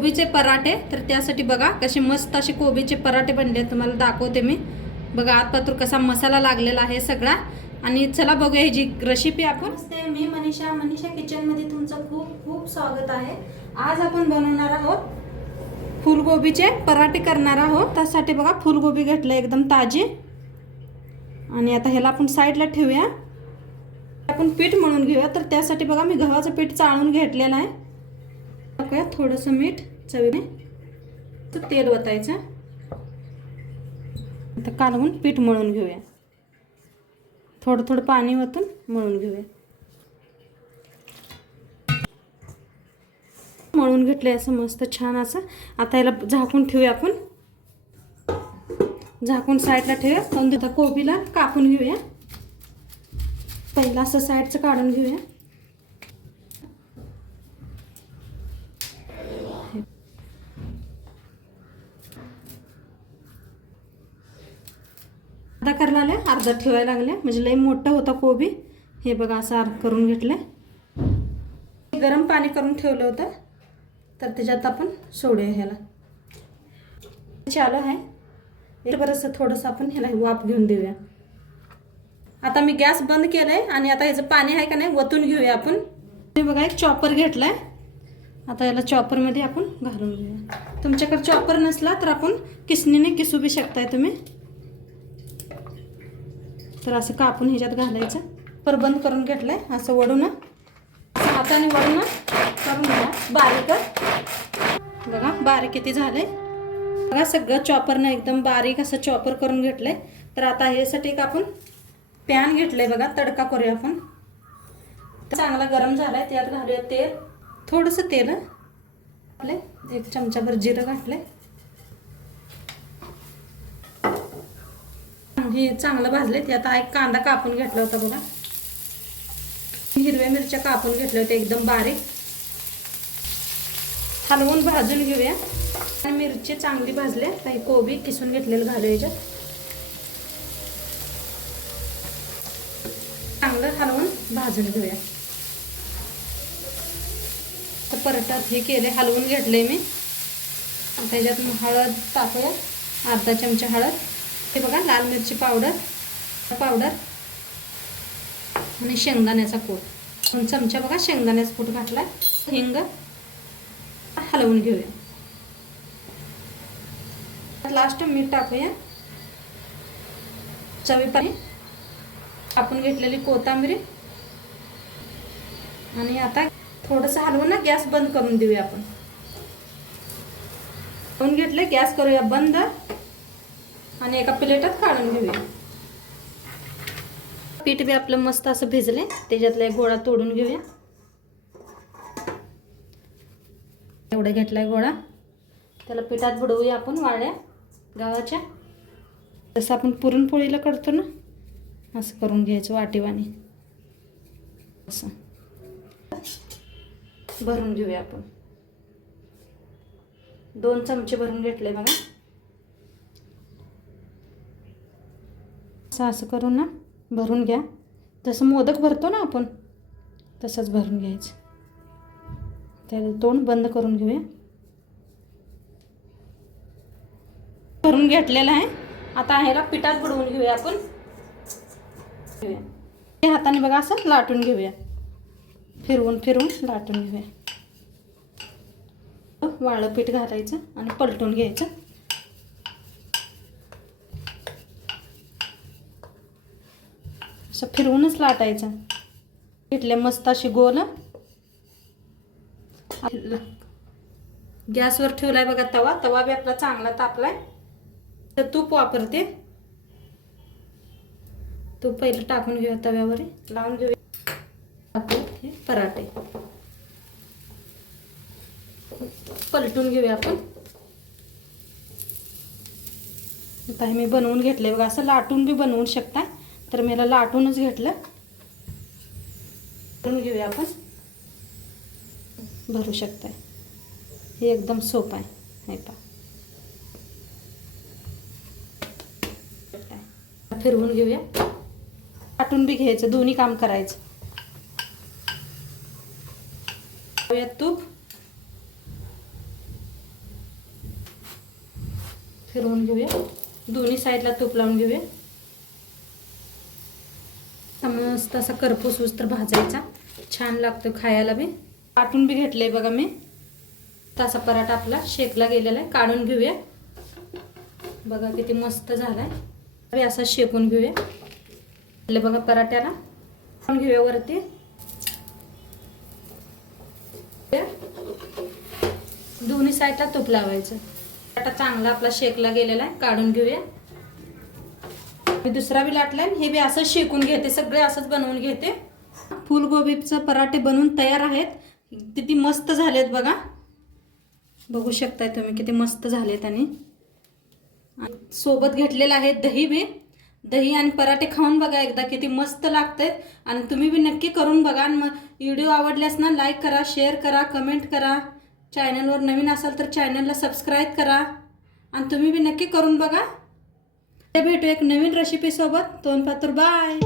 कोबीचे पराठे. तर त्यासाठी बघा कसे मस्त असे कोबीचे पराठे बनले, तुम्हाला दाखवते मी. बघा आतपातूर कसा मसाला लागलेला आहे सगळा. आणि चला बघूया ही जी रेसिपी आपण. मी मनीषा किचनमध्ये तुमचं खूप खूप स्वागत आहे. आज आपण बनवणार आहोत फुलगोबीचे पराठे करणार आहोत. त्यासाठी बघा फुलगोबी घेतलं एकदम ताजी. आणि आता ह्याला आपण साईडला ठेवूया. आपण पीठ मळून घेऊया. तर त्यासाठी बघा मी गव्हाचं पीठ चाळून घेतलेलं आहे. टाकूया थोडंसं मीठ चवीने. तर तेल ओतायचं. आता कालवून पीठ मळून घेऊया. थोडं थोडं पाणी ओतून मळून घेऊया. मळून घेतलंय असं मस्त छान असं. आता याला झाकून ठेवूया आपण. झाकून साईडला ठेवूया. पण आता कोबीला कापून घेऊया. पहिला असं साईडचं काढून घेऊया. अर्धा करायला लागले, अर्धा ठेवायला लागले म्हणजे लई मोठं होता कोबी. हे बघा असं अर्ध करून घेतलंय. गरम पाणी करून ठेवलं होतं, तर त्याच्यात आपण सोडूया ह्याला. चालू आहे बरंचसं थोडंसं आपण ह्याला वाफ घेऊन देऊया. आता मी गॅस बंद केलाय आणि आता ह्याचं पाणी आहे का नाही वतून घेऊया आपण. हे बघा एक चॉपर घेतलाय. आता याला चॉपरमध्ये आपण घालून घेऊया. तुमच्याकडे चॉपर नसला तर आपण किसणीने किसू बी शकताय तुम्ही. तर असं कापून ह्याच्यात घालायचं. पर बंद करून घेतलंय असं वडून हाताने वडून करून घ्या बारीक. बघा बारीक किती झाले बघा. सगळं चॉपरनं एकदम बारीक असं चॉपर करून घेतलंय. तर आता ह्यासाठी आपण पॅन घेतलंय बघा. तडका करूया आपण. चांगला गरम झालाय. त्यात घालूया तेल. थोडंसं तेल आपले एक चमचाभर जिरं घातलंय. हे चांगलं भाजले. त्यात एक कांदा कापून घेतला होता बघा. हिरव्या मिरच्या कापून घेतल्या होत्या एकदम बारीक. हलवून भाजून घेऊया. आणि मिरची चांगली भाजले. काही कोबी किसून घेतलेलं घालूया याच्यात. चांगलं हलवून भाजून घेऊया. तर परत हे केले हलवून घेतले मी. त्याच्यात हळद टाकूया. अर्धा चमचा हळद. हे बघा लाल मिरची पावडर आणि शेंगदाण्याचा कूट. 2 चमचा बघा शेंगदाण्याचा कूट घातला. हिंग हलवून घेऊया. लास्ट मीठ टाकूया. चवीप्रमाणे आपण घेतलेली कोथिंबीर. आणि आता थोडंसं हलवून ना गॅस बंद करून देऊया आपण. करून घेतले. गॅस करूया बंद आणि एका प्लेटात काढून घेऊया. पीठ बी आपलं मस्त असं भिजले. त्याच्यातला गोळा तोडून घेऊया. एवढं घेतलाय गोळा. त्याला पिठात बुडवूया आपण वाळ्या गव्हाच्या. जसं आपण पुरणपोळीला करतो ना असं करून घ्यायचं वाटीवाणी. असं भरून घेऊया आपण. 2 चमचे भरून घेतले बघा. असं करून ना भरून घ्या. जसं मोदक भरतो ना आपण तसंच भरून घ्यायचं. त्याला तोंड बंद करून घेऊया. भरून घेतलेलं आहे. आता ह्याला पिठात बुडवून घेऊया आपण. हाताने बघा असं लाटून घेऊया. फिरवून लाटून घेऊया. वाळं पीठ घालायचं आणि पलटून घ्यायचं. असं फिरवूनच लाटायचं. घेतले मस्त अशी गोल. गॅसवर ठेवलाय बघा तवा बी आपला चांगला तापलाय. तर तूप वापरते. तूप पहिलं टाकून घेऊया तव्यावर. लावून घेऊया आपण हे पराठे. पलटून घेऊया आपण. आता हे मी बनवून घेतले बघा. असं लाटून बी बनवू शकता. तर मी लाटूनच घेतलं. करून घेऊया आपण. भरू शकताय. हे एकदम सोपं आहे. हे पहा. फिरवून घेऊया. लाटून बी घ्यायचं. दोन्ही काम करायचं. तूप फिरवून घेऊया. दोन्ही साईडला तूप लावून घेऊया. मस्त असा करपूस उस्तर भाजायचा, छान लागतो खायला बी. काटून बी घेतलंय बघा मी. तसा पराठा आपला शेकला गेलेला आहे, काढून घेऊया. बघा किती मस्त झालाय. असा शेकून घेऊया. बघा पराठ्याला घेऊया वरती. दोन्ही साईडला तूप लावायचं. पराठा चांगला आपला शेकला गेलेला आहे, काढून घेऊया. मी दुसरा बी लाटलाय, हे बी असं शेकून घेते. सगळे असंच बनवून घेते. फुलगोबीचे पराठे बनवून तयार आहेत. किती मस्त झालेत बघा. बघू शकताय तुम्ही किती मस्त झालेत. आणि सोबत घेतलेलं आहे दही बी. दही आणि पराठे खाऊन बघा एकदा, किती मस्त लागतात. आणि तुम्ही बी नक्की करून बघा. आणि मग व्हिडिओ आवडल्यास ना लाईक करा, शेअर करा, कमेंट करा. चॅनलवर नवीन असाल तर चॅनलला सबस्क्राईब करा. आणि तुम्ही बी नक्की करू बघा. भेटू एक नवीन रेसिपी सोबत. तोंडपातूर बाय.